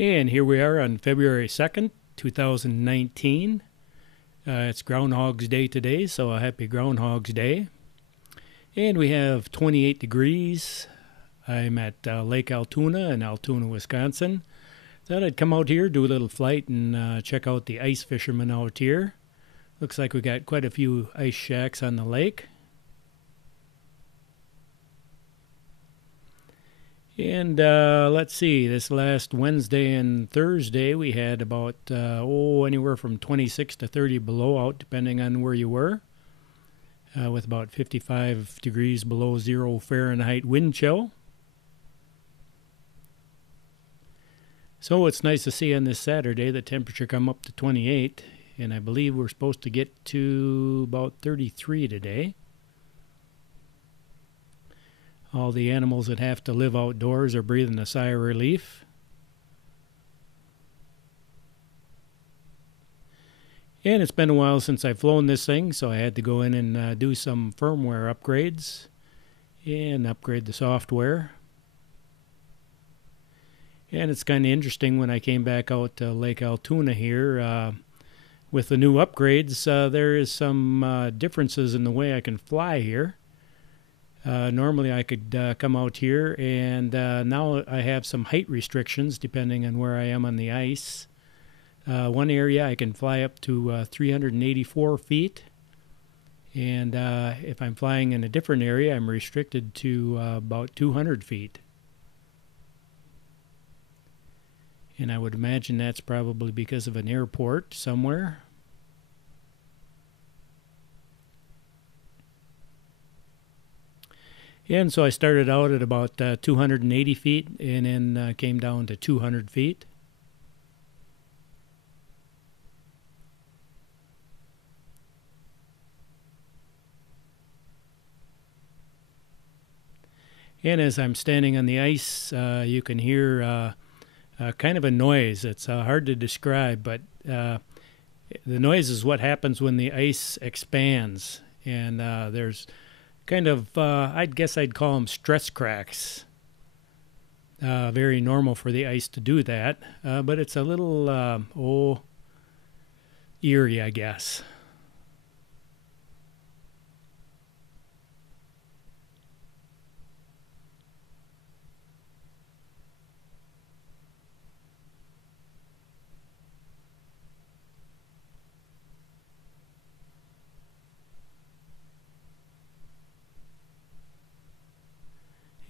And here we are on February 2nd, 2019. It's Groundhog's Day today, so a happy Groundhog's Day. And we have 28 degrees. I'm at Lake Altoona in Altoona, Wisconsin. Thought I'd come out here, do a little flight, and check out the ice fishermen out here. Looks like we got quite a few ice shacks on the lake. And let's see, this last Wednesday and Thursday we had about, anywhere from 26 to 30 below out, depending on where you were, with about 55 degrees below zero Fahrenheit wind chill. So it's nice to see on this Saturday the temperature come up to 28, and I believe we're supposed to get to about 33 today. All the animals that have to live outdoors are breathing a sigh of relief. And it's been a while since I've flown this thing, so I had to go in and do some firmware upgrades and upgrade the software. And it's kind of interesting, when I came back out to Lake Altoona here, with the new upgrades, there is some differences in the way I can fly here. Normally I could come out here, and now I have some height restrictions depending on where I am on the ice. One area I can fly up to 384 feet, and if I'm flying in a different area I'm restricted to about 200 feet. And I would imagine that's probably because of an airport somewhere. And so I started out at about 280 feet and then came down to 200 feet. And as I'm standing on the ice, you can hear kind of a noise. It's hard to describe, but the noise is what happens when the ice expands. And there's kind of, I guess I'd call them stress cracks. Very normal for the ice to do that, but it's a little, eerie, I guess.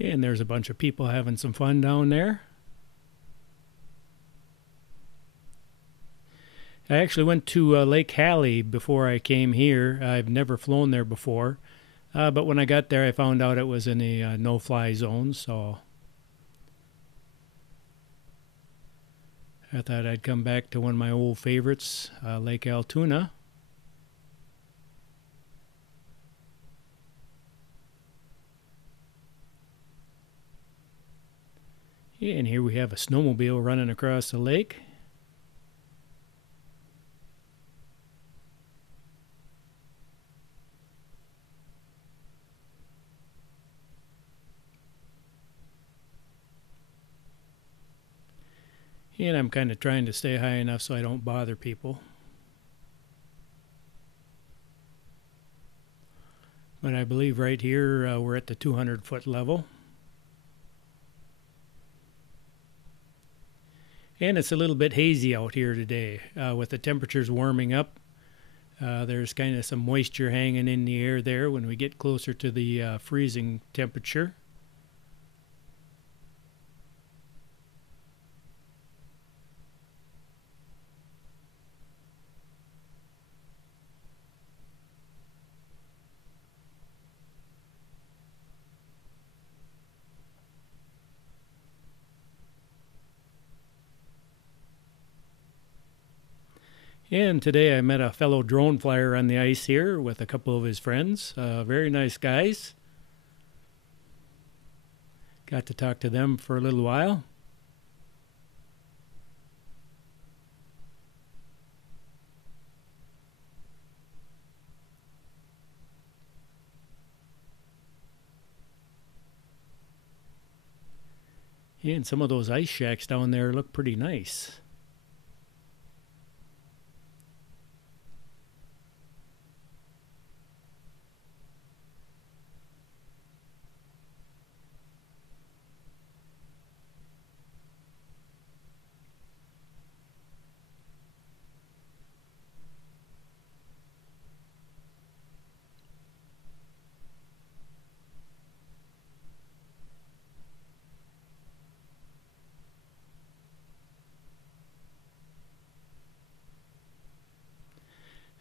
And there's a bunch of people having some fun down there. I actually went to Lake Hallie before I came here. I've never flown there before. But when I got there, I found out it was in a no-fly zone, so I thought I'd come back to one of my old favorites, Lake Altoona. Yeah, and here we have a snowmobile running across the lake. And I'm kind of trying to stay high enough so I don't bother people. But I believe right here we're at the 200-foot level. And it's a little bit hazy out here today with the temperatures warming up. There's kind of some moisture hanging in the air there when we get closer to the freezing temperature. And today I met a fellow drone flyer on the ice here with a couple of his friends. Very nice guys. Got to talk to them for a little while. And some of those ice shacks down there look pretty nice.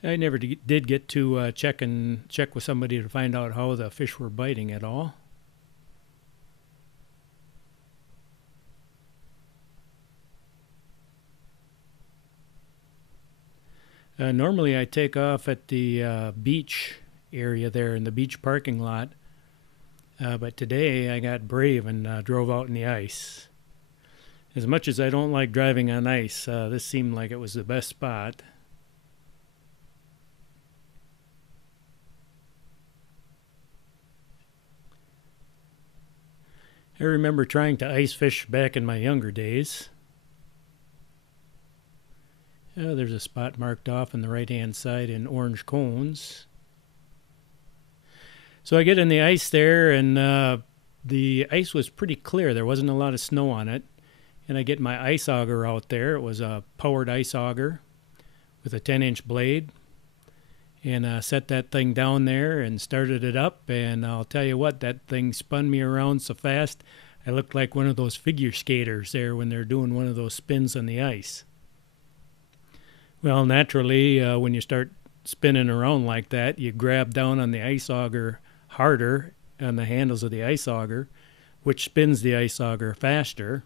I never did get to check with somebody to find out how the fish were biting at all. Normally, I take off at the beach area there in the beach parking lot, but today I got brave and drove out in the ice. As much as I don't like driving on ice, this seemed like it was the best spot. I remember trying to ice fish back in my younger days. There's a spot marked off on the right-hand side in orange cones. So I get in the ice there, and the ice was pretty clear. There wasn't a lot of snow on it. And I get my ice auger out there. It was a powered ice auger with a 10-inch blade. And set that thing down there and started it up. And I'll tell you what, that thing spun me around so fast, I looked like one of those figure skaters there when they're doing one of those spins on the ice. Well, naturally, when you start spinning around like that, you grab down on the ice auger harder on the handles of the ice auger, which spins the ice auger faster.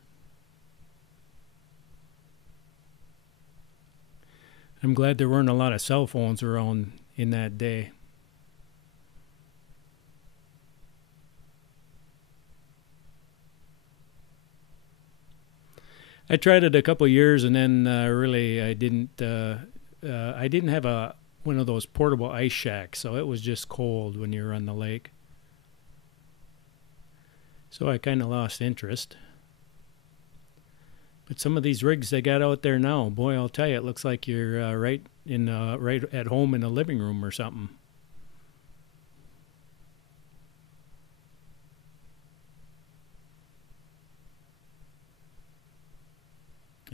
I'm glad there weren't a lot of cell phones around in that day. I tried it a couple years, and then really I didn't. I didn't have a one of those portable ice shacks, so it was just cold when you were on the lake. So I kind of lost interest. But some of these rigs they got out there now, boy, I'll tell you, it looks like you're right at home in the living room or something.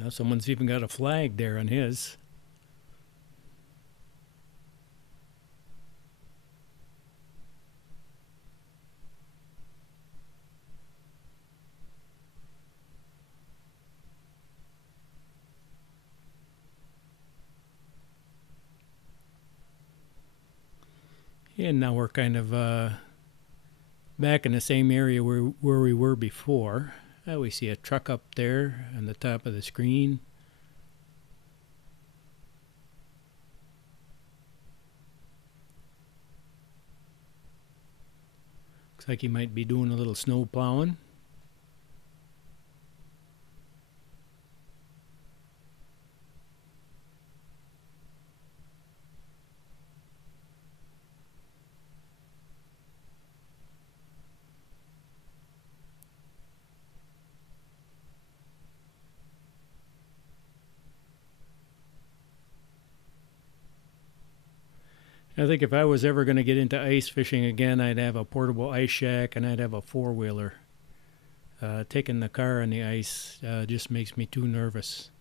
Someone's even got a flag there on his. And now we're kind of back in the same area where we were before. We see a truck up there on the top of the screen. Looks like he might be doing a little snow plowing. I think if I was ever going to get into ice fishing again, I'd have a portable ice shack and I'd have a four-wheeler. Taking the car on the ice just makes me too nervous.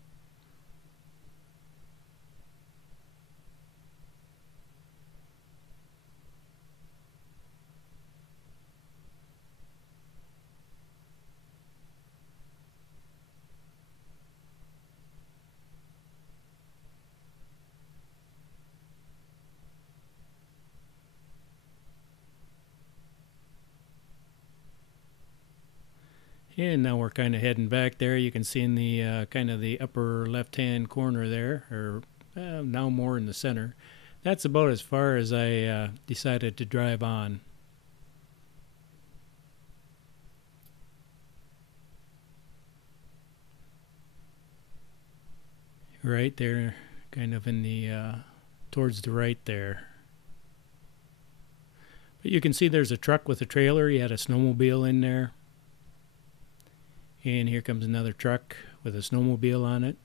And now we're kind of heading back there. You can see in the kind of the upper left-hand corner there, or now more in the center. That's about as far as I decided to drive on. Right there, kind of in the towards the right there. But you can see there's a truck with a trailer. You had a snowmobile in there. And here comes another truck with a snowmobile on it.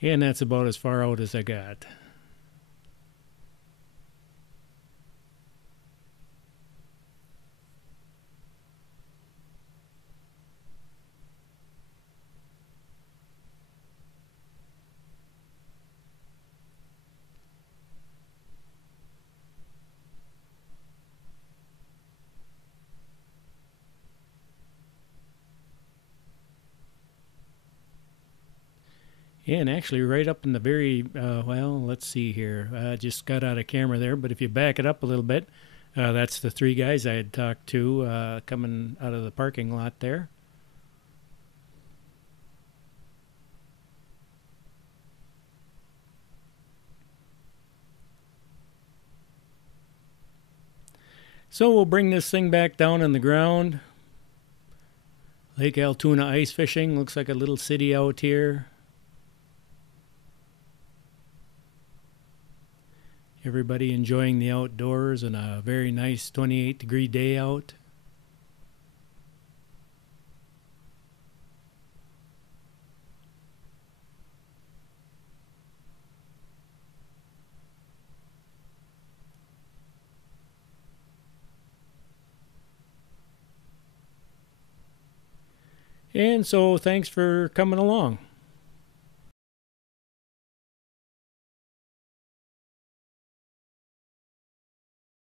And that's about as far out as I got. And actually, right up in the very, well, let's see here. I just got out of camera there, but if you back it up a little bit, that's the three guys I had talked to coming out of the parking lot there. So we'll bring this thing back down on the ground. Lake Altoona ice fishing. Looks like a little city out here. Everybody enjoying the outdoors and a very nice 28-degree day out. And so thanks for coming along.